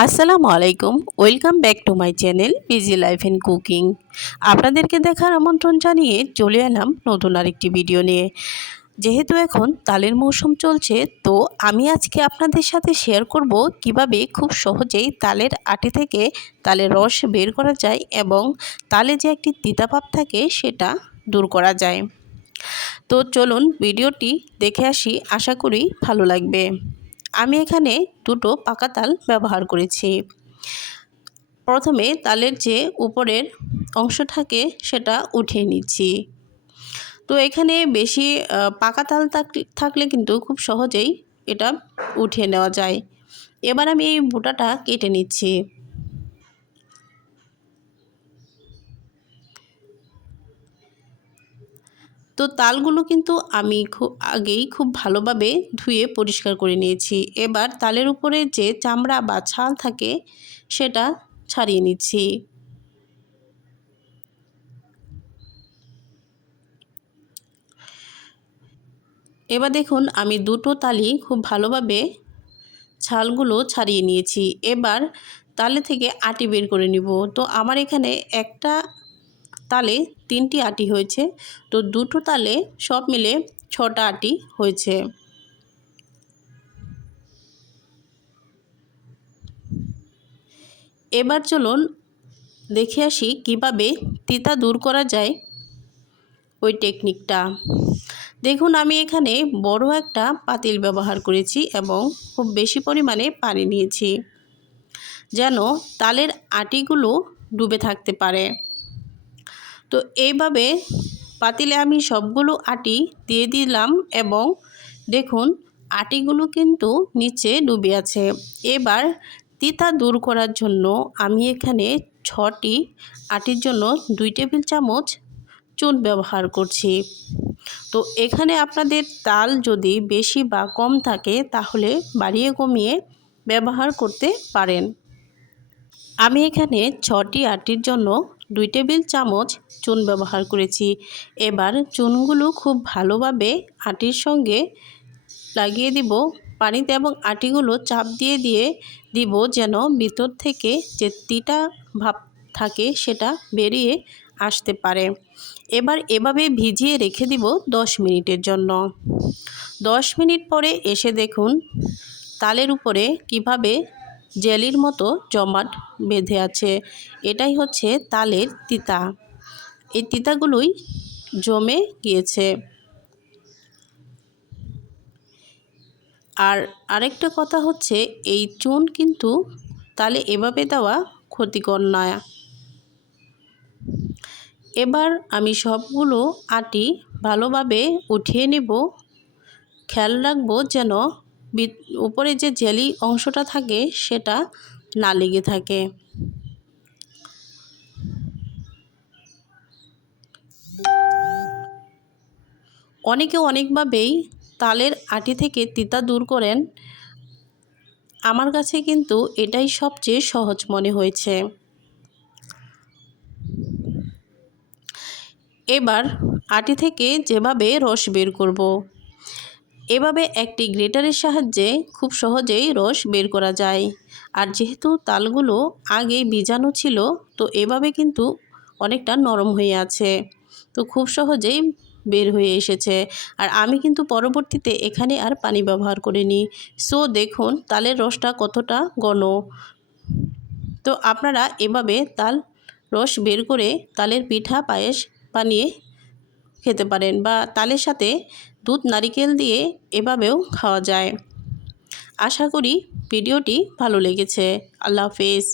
আসসালামু আলাইকুম, welcome back to my channel busy life and cooking. আপনাদেরকে দেখার আমন্ত্রণ জানিয়ে চলে এলাম নতুন আরেকটি ভিডিও নিয়ে। যেহেতু এখন তালের মৌসুম চলছে, তো আমি আজকে আপনাদের সাথে শেয়ার করব কিভাবে খুব সহজেই তালের আটি থেকে তালের রস বের করা যায় এবং তালে যে একটি তিতাভাব থাকে সেটা দূর করা যায়। তো চলুন ভিডিওটি দেখে আসি, আশা করি ভালো লাগবে। আমি এখানে দুটো পাকা তাল ব্যবহার করেছি। প্রথমে তালের যে উপরের অংশ থাকে সেটা উঠিয়ে নিচ্ছি। তো এখানে বেশি পাকা তাল থাকলে কিন্তু খুব সহজেই এটা উঠিয়ে নেওয়া যায়। এবার আমি এই বোটাটা কেটে নিচ্ছি। তো তালগুলো কিন্তু আমি আগেই খুব ভালোভাবে ধুয়ে পরিষ্কার করে নিয়েছি। এবার তালের উপরে যে চামড়া বা ছাল থাকে সেটা ছাড়িয়ে নিচ্ছি। এবার দেখুন আমি দুটো তালই খুব ভালোভাবে ছালগুলো ছাড়িয়ে নিয়েছি। এবার তালে থেকে আটি বের করে নিব। তো আমার এখানে একটা তালে 3টি আটি হয়েছে, তো দুটো তালে সব মিলে 6টা আটি হয়েছে। এবার চলুন দেখে আসি কিভাবে তিতা দূর করা যায় ওই টেকনিকটা। দেখুন আমি এখানে বড় একটা পাতিল ব্যবহার করেছি এবং খুব বেশি পরিমাণে পানি নিয়েছি যেন তালের আটিগুলো ডুবে থাকতে পারে। তো এইভাবে পাতিলে আমি সবগুলো আটি দিয়ে দিলাম এবং দেখুন আটিগুলো কিন্তু নিচে ডুবে আছে। এবার তিতা দূর করার জন্য আমি এখানে 6টি আটির জন্য 2 টেবিল চামচ চুন ব্যবহার করছি। তো এখানে আপনাদের তাল যদি বেশি বা কম থাকে তাহলে বাড়িয়ে কমিয়ে ব্যবহার করতে পারেন। আমি এখানে 6টি আটির জন্য 2 টেবিল চামচ চুন ব্যবহার করেছি। এবার চুনগুলো খুব ভালোভাবে আটির সঙ্গে লাগিয়ে দিব পানিতে এবং আটিগুলো চাপ দিয়ে দিব যেন ভিতর থেকে যে তিতা ভাব থাকে সেটা বেরিয়ে আসতে পারে। এবার এভাবে ভিজিয়ে রেখে দিব 10 মিনিটের জন্য। 10 মিনিট পরে এসে দেখুন তালের উপরে কিভাবে জেলির মতো জমাট বেঁধে আছে। এটাই হচ্ছে তালের তিতা। এই তিতাগুলোই জমে গিয়েছে। আর আরেকটা কথা হচ্ছে এই চুন কিন্তু তালে এভাবে দেওয়া ক্ষতিকর নয়। এবার আমি সবগুলো আটি ভালোভাবে উঠিয়ে নেব। খেয়াল রাখবো যেন উপরে যে জেলি অংশটা থাকে সেটা না লেগে থাকে। অনেকে অনেকভাবেই তালের আটি থেকে তিতা দূর করেন। আমার কাছে কিন্তু এটাই সবচেয়ে সহজ মনে হয়েছে। এবার আটি থেকে যেভাবে রস বের করব, এভাবে একটি গ্রেটারের সাহায্যে খুব সহজেই রস বের করা যায়। আর যেহেতু তালগুলো আগেই ভিজানো ছিল, তো এভাবে কিন্তু অনেকটা নরম হয়ে আছে, তো খুব সহজেই বের হয়ে এসেছে। আর আমি কিন্তু পরবর্তীতে এখানে আর পানি ব্যবহার করিনি। সো দেখুন তালের রসটা কতটা ঘন। তো আপনারা এভাবে তাল রস বের করে তালের পিঠা পায়েস বানিয়ে খেতে পারেন বা তালের সাথে দুধ নারিকেল দিয়ে এভাবেও খাওয়া যায়। আশা করি ভিডিওটি ভালো লেগেছে। আল্লাহ হাফেজ।